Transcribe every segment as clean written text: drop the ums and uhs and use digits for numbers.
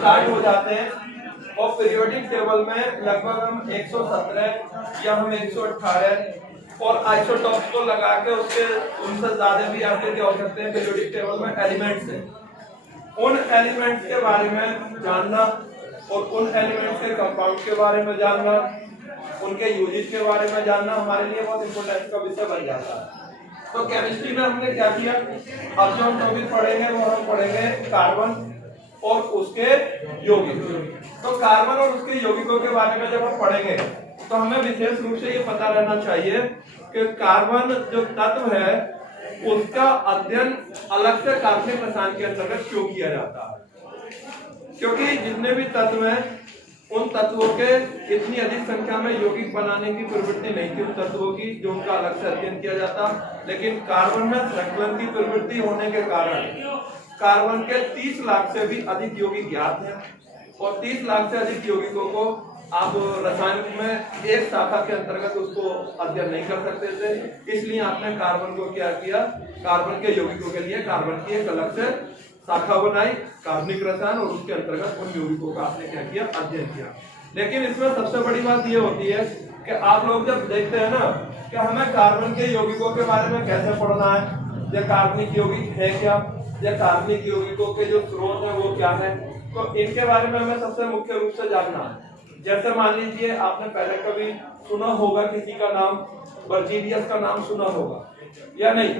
Start हो जाते हैं और पीरियोडिक टेबल में लगभग हम 117 या हम 118 और आइसोटॉप्स को लगा के उसके उनसे ज्यादा भी आगे क्या हो सकते हैं पीरियोडिक टेबल में एलिमेंट्स हैं। उन एलिमेंट्स के बारे में जानना और उन एलिमेंट्स के कंपाउंड के बारे में जानना, उनके यूजेस के बारे में जानना हमारे लिए बहुत इंपॉर्टेंट का विषय बन जाता है। तो केमिस्ट्री में हमने क्या किया, अब जो हम टॉपिक पढ़ेंगे वो हम पढ़ेंगे कार्बन और उसके यौगिक। तो कार्बन और उसके यौगिकों के बारे में जब हम पढ़ेंगे तो हमें विशेष रूप से ये पता रहना चाहिए कि कार्बन जो तत्व है उसका अध्ययन अलग से कार्बनिक रसायन के अंतर्गत क्यों किया जाता है, क्योंकि जितने भी तत्व हैं उन तत्वों के इतनी अधिक संख्या में यौगिक बनाने की प्रवृत्ति नहीं थी उन तत्वों की जो उनका अलग से अध्ययन किया जाता। लेकिन कार्बन में संकलन की प्रवृत्ति होने के कारण कार्बन के 30 लाख से भी अधिक यौगिक ज्ञात हैं और 30 लाख से अधिक यौगिकों को आप रसायन में एक शाखा के अंतर्गत उसको अध्ययन नहीं कर सकते थे। इसलिए आपने कार्बन को क्या किया, कार्बन के यौगिकों के लिए कार्बन की एक अलग से शाखा बनाई कार्बनिक रसायन और उसके अंतर्गत उन यौगिकों का आपने क्या किया, अध्ययन किया। लेकिन इसमें सबसे बड़ी बात ये होती है कि आप लोग जब देखते हैं ना कि हमें कार्बन के यौगिकों के बारे में कैसे पढ़ना है, या कार्बनिक यौगिक है क्या, या कार्बनिक यौगिकों के जो स्रोत है वो क्या है, तो इनके बारे में हमें सबसे मुख्य रूप से जानना है। जैसे मान लीजिए आपने पहले कभी सुना होगा किसी का नाम, बर्जीलियस का नाम सुना होगा या नहीं।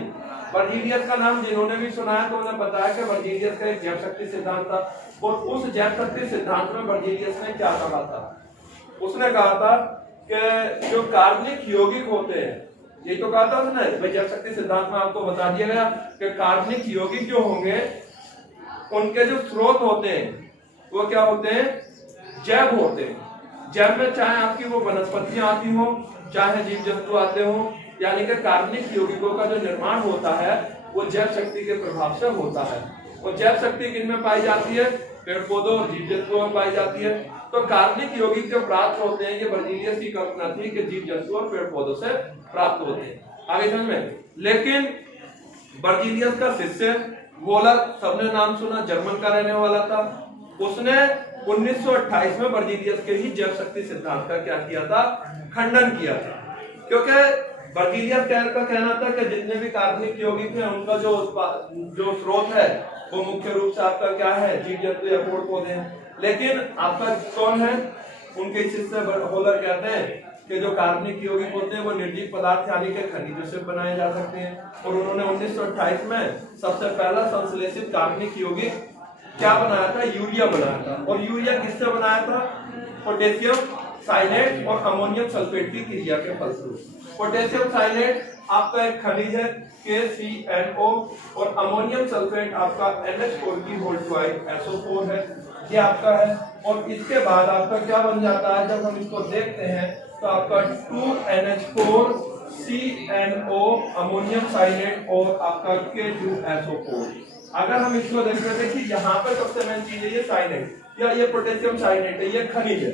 बर्जीलियस का नाम जिन्होंने भी सुना है तो उन्हें पता है कि बर्जीलियस का एक जैव शक्ति सिद्धांत था और उस जैव शक्ति सिद्धांत में बर्जीलियस ने क्या कहा था, उसने कहा था कि जो कार्बनिक यौगिक होते हैं, ये तो कहा था उसने भाई जैव शक्ति सिद्धांत में आपको बता दिया गया कि कार्बनिक यौगिक जो होंगे उनके जो स्रोत होते हैं वो क्या होते हैं, जैव होते हैं। जैव में चाहे आपकी वो वनस्पतियां आती हो, चाहे जीव जंतु आते हो, यानी कि कार्बनिक यौगिकों का जो निर्माण होता है वो जैव शक्ति के प्रभाव से होता है। और जैव शक्ति किनमें पाई जाती है, पेड़ पौधों और जीव जंतुओं में पाई जाती है। तो कार्बनिक यौगिक जो प्राप्त होते हैं, ये बर्जीलियस की कल्पना थी कि जीव जंतु और पेड़ पौधों से प्राप्त होते हैं। आगे समझ में। लेकिन बर्जीलियस का शिष्य वोलर, सबने नाम सुना, जर्मन का रहने वाला था, उसने 1928 में बर्जीलियस के ही जैव शक्ति सिद्धांत का क्या किया था, खंडन किया था। क्योंकि बर्जीलियस का कहना था कि जितने भी कार्बनिक यौगिक हैं उनका जो स्रोत है वो मुख्य रूप से आपका क्या है, जीव जंतु या पेड़ पौधे हैं। लेकिन आपका कौन है, उनके शिष्य वोलर कहते हैं कि जो कार्बनिक यौगिक होते हैं वो निर्जीव पदार्थ यानी कि खनिजों से बनाए जा सकते हैं। और उन्होंने 1928 में सबसे पहला संश्लेषित कार्बनिक यौगिक क्या बनाया था, यूरिया बनाया था। और यूरिया किससे बनाया था, पोटेशियम साइनेट और अमोनियम सल्फेट की क्रिया के फलस्वरूप। पोटेशियम साइनेट आपका एक खनिज है KCNO और अमोनियम सल्फेट आपका NH4 की होल ट्वाइस SO4 है, ये आपका है। और इसके बाद आपका क्या बन जाता है, जब हम इसको देखते हैं तो आपका 2NH4 CNO अमोनियम साइनेट और आपका K2SO4। अगर हम इसको देखिए यहाँ पे सबसे मेन चीज है ये साइनेट या ये पोटेशियम साइनेट है, ये खनिज है।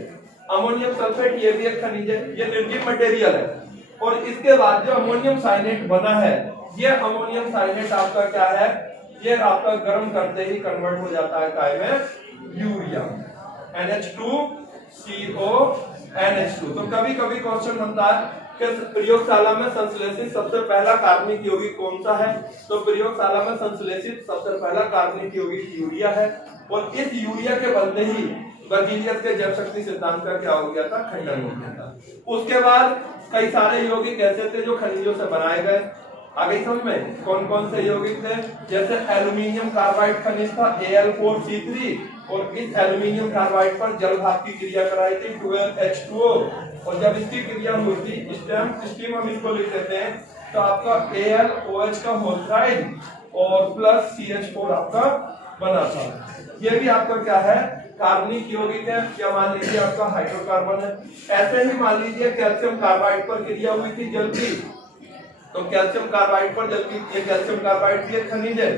अमोनियम सल्फेट ये भी एक खनिज है, ये निर्जीव मटेरियल है। और इसके बाद जो अमोनियम साइनेट बना है, ये अमोनियम साइनेट आपका क्या है, ये आपका गर्म करते ही कन्वर्ट हो जाता है काय में, यूरिया, NH2CO NH2। तो कभी कभी क्वेश्चन बनता है कि प्रयोगशाला में संश्लेषित सबसे पहला कार्बनिक यौगिक कौन सा है, तो प्रयोगशाला में संश्लेषित सबसे पहला कार्बनिक यौगिक यूरिया है। और इस यूरिया के बनते ही बर्जीलियस के जैव शक्ति सिद्धांत का क्या हो गया था, खंडन हो गया था। उसके बाद कई सारे यौगिक ऐसे थे जो खनिजों से बनाए गए। आगे समझ में, कौन कौन से यौगिक थे, जैसे एल्यूमिनियम कार्बाइड खनिज था Al4C3 और इस एल्यूमिनियम कार्बाइड पर जल भाप की क्रिया कराई थी 12H2O। और जब इसकी क्रिया हुई थी, स्टीम हम इसको लिख देते हैं, तो आपका AlOH का होल्ड्राइड और प्लस CH4 आपका बना था। ये भी आपका क्या है, कार्बनिक यौगिक है। या मान लीजिए आपका हाइड्रोकार्बन है। ऐसे ही मान लीजिए कैल्शियम कार्बाइड पर क्रिया हुई थी जल की, तो कैल्शियम कार्बाइड पर जल की, ये कैल्शियम कार्बाइड भी एक खनिज है।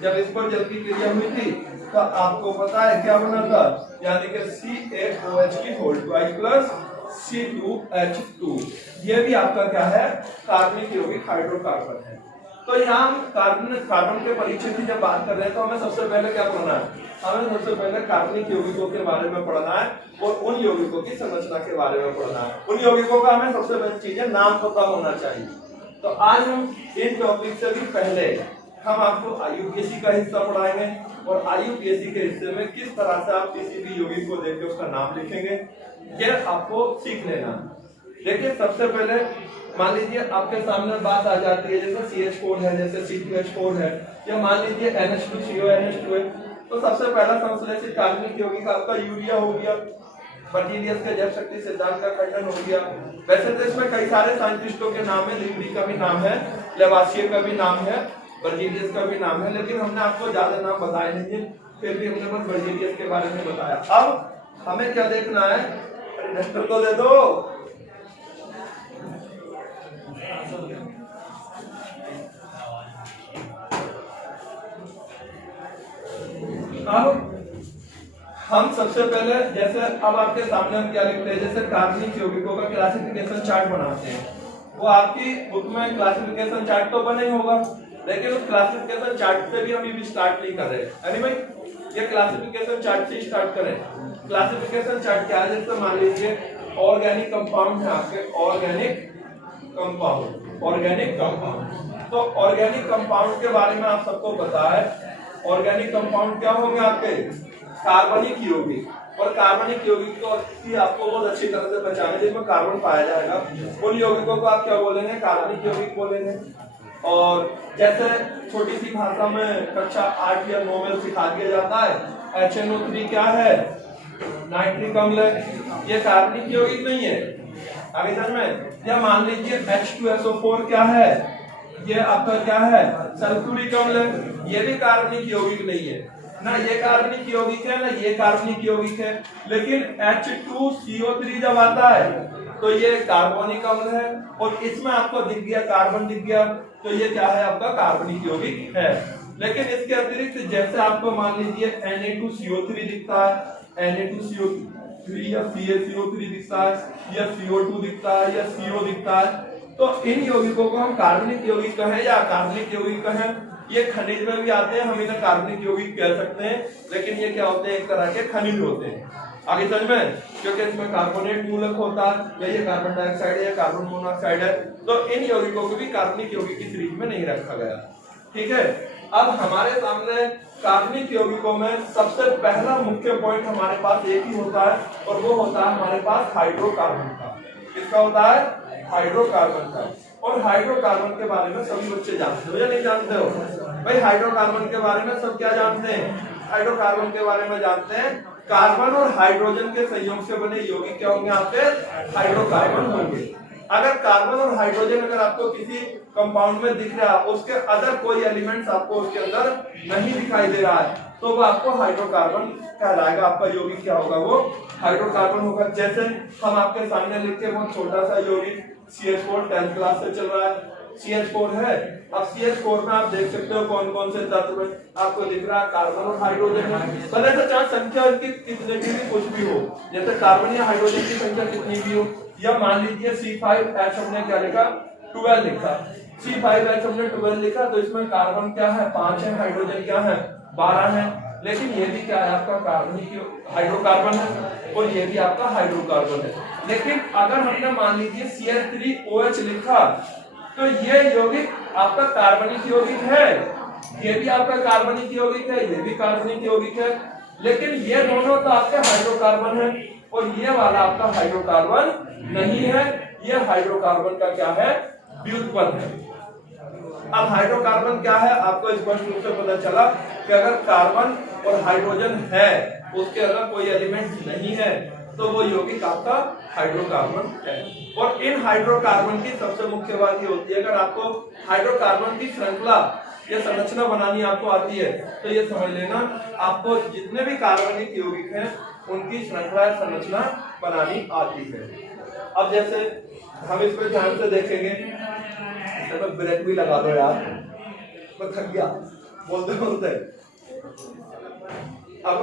जब इस पर जल की क्रिया हुई थी तो आपको पता है क्या बना था, यानी कि CaOH की होल ट्वाइस प्लस C2H2। ये भी आपका क्या है, कार्बनिक यौगिक हाइड्रोकार्बन है। तो यहाँ हम कार्बन के परिचय की जब बात कर रहे हैं तो हमें सबसे पहले क्या पढ़ना है, हमें सबसे पहले कार्बनिक यौगिकों के बारे में पढ़ना है और उन यौगिकों की संरचना के बारे में पढ़ना है। उन यौगिकों का हमें सबसे पहली चीज है नाम पता होना चाहिए। तो आज हम इन टॉपिक से भी पहले हम आपको IUPAC का हिस्सा पढ़ाएंगे और IUPAC के हिस्से में किस तरह से आप किसी भी यौगिक को देख के उसका नाम लिखेंगे, यह आपको सीख लेना है। देखिए सबसे पहले मान लीजिए आपके सामने बात आ जाती है जैसे CH4 है, जैसे C2H4 है, या मान लीजिए NH2CO NH2 है, तो सबसे पहला संश्लेषित कार्बनिक यौगिक आपका यूरिया हो गया। बर्जीलियस के जैव शक्ति सिद्धांत का खंडन हो गया। वैसे तो इसमें कई सारे साइंटिस्टों के नाम है, लिवरी का भी नाम है, लेवासियर का भी नाम है, बर्जीलियस का भी नाम है, लेकिन हमने आपको ज्यादा नाम बताए नहीं है, फिर भी हमने बस बर्जीलियस के बारे में बताया। अब हमें क्या देखना है, डस्टर तो दे दो। अब हम सबसे पहले जैसे अब आपके सामने हम क्या लिखते हैं, जैसे कार्बनिक यौगिकों का क्लासिफिकेशन चार्ट बनाते हैं। वो आपकी बुक में क्लासिफिकेशन चार्ट तो बना ही होगा, लेकिन उस क्लासिफिकेशन चार्ट से भी हम अभी स्टार्ट नहीं कर रहे। यानी भाई ये क्लासिफिकेशन चार्ट से स्टार्ट करें। क्लासिफिकेशन चार्ट क्या है, जैसे मान लीजिए ऑर्गेनिक कंपाउंड है आपके, ऑर्गेनिक कंपाउंड। तो ऑर्गेनिक कंपाउंड के बारे में आप सबको पता है, ऑर्गेनिक कंपाउंड क्या होंगे आपके, कार्बनिक यौगिक। और कार्बनिक यौगिक तो आपको बहुत अच्छी तरह से पहचाने जिसमें कार्बन पाया जाएगा, उन यौगिकों को आप क्या बोलेंगे, कार्बनिक यौगिक बोलेंगे। और जैसे छोटी सी भाषा में कक्षा 8 या 9 में सिखा दिया जाता है, HNO3 क्या है, नाइट्रिक अम्ल है, ये कार्बनिक यौगिक नहीं है। आगे समझ में, या मान लीजिए H2SO4 क्या है, ये आपका क्या है, सल्फ्यूरिक अम्ल है, ये भी कार्बनिक यौगिक नहीं है ना, ये कार्बनिक यौगिक है ना ये कार्बनिक यौगिक है। लेकिन H2CO3 जब आता है तो ये कार्बनिक अम्ल है, और इसमें आपको दिख गया कार्बन दिख गया, तो ये क्या है, आपका कार्बनिक यौगिक है। लेकिन इसके अतिरिक्त जैसे आपको मान लीजिए Na2CO3 दिखता है, Na2CO3 या CaCO3 दिखता है, या CO2 दिखता है, या CO दिखता है, तो इन यौगिकों को हम कार्बनिक यौगिक कहें या कार्बनिक यौगिक कहें। ये खनिज में भी आते हैं, हम इन्हें कार्बनिक यौगिक कह सकते हैं, लेकिन ये क्या होते हैं, एक तरह के खनिज होते हैं। आगे समझ में, क्योंकि इसमें कार्बोनेट मूलक होता है, या ये कार्बन डाइऑक्साइड है या कार्बन मोनोऑक्साइड है, तो इन यौगिकों को भी कार्बनिक यौगिक की सीरीज में नहीं रखा गया। ठीक है, अब हमारे सामने कार्बनिक यौगिकों में सबसे पहला मुख्य पॉइंट हमारे पास एक ही होता है, और वो होता है हमारे पास हाइड्रोकार्बन का। किसका होता है, हाइड्रोकार्बन का। और हाइड्रोकार्बन के बारे में सभी बच्चे जानते हो या नहीं जानते हो भाई? हाइड्रोकार्बन के बारे में सब क्या जानते हैं, हाइड्रोकार्बन के बारे में जानते हैं, कार्बन और हाइड्रोजन के संयोग से बने यौगिक क्या होंगे आपके, हाइड्रोकार्बन होंगे। अगर कार्बन और हाइड्रोजन अगर आपको किसी कंपाउंड में दिख रहा है, उसके अदर कोई एलिमेंट्स आपको उसके अंदर नहीं दिखाई दे रहा है, तो वो आपको हाइड्रोकार्बन कहलाएगा। आपका यौगिक क्या होगा, वो हाइड्रोकार्बन होगा। जैसे हम आपके सामने लिख के बहुत छोटा सा यौगिक CH4 10th क्लास से चल रहा है, CH4 है। अब CH4 में आप देख सकते हो कौन कौन से तत्व है, आपको दिख रहा है कार्बन और हाइड्रोजन है। भले से चाहे संख्या इसकी कितने की भी कुछ भी हो, जैसे कार्बन या हाइड्रोजन की संख्या कितनी भी हो, या मान लीजिए C5H हमने क्या लिखा, 12 लिखा, C5H हमने 12 लिखा, तो इसमें कार्बन क्या है 5 है, हाइड्रोजन क्या है 12 है। लेकिन ये भी क्या है, आपका कार्बनिक हाइड्रोकार्बन है, और ये भी आपका हाइड्रोकार्बन है। लेकिन अगर हमने मान लीजिए CH3OH लिखा, तो ये यौगिक आपका कार्बनिक यौगिक है, ये भी आपका कार्बनिक यौगिक है, ये भी कार्बनिक यौगिक है। लेकिन ये दोनों तो आपके हाइड्रोकार्बन है, और ये वाला आपका हाइड्रोकार्बन नहीं है, ये हाइड्रोकार्बन का क्या है, व्युत्पन्न है। अब हाइड्रोकार्बन क्या है, आपको स्पष्ट रूप से पता चला कि अगर कार्बन और हाइड्रोजन है, उसके अगर कोई एलिमेंट नहीं है, तो वो यौगिक आपका हाइड्रोकार्बन है। और इन हाइड्रोकार्बन की सबसे मुख्य बात ये होती है, अगर आपको हाइड्रोकार्बन की श्रृंखला या संरचना बनानी आपको आती है, तो ये समझ लेना आपको जितने भी कार्बनिक यौगिक हैं उनकी श्रृंखला या संरचना बनानी आती है। अब जैसे हम इस पर ध्यान से देखेंगे, तो ब्रेक भी लगा दो यार, मैं थक गया बोलते बोलते। अब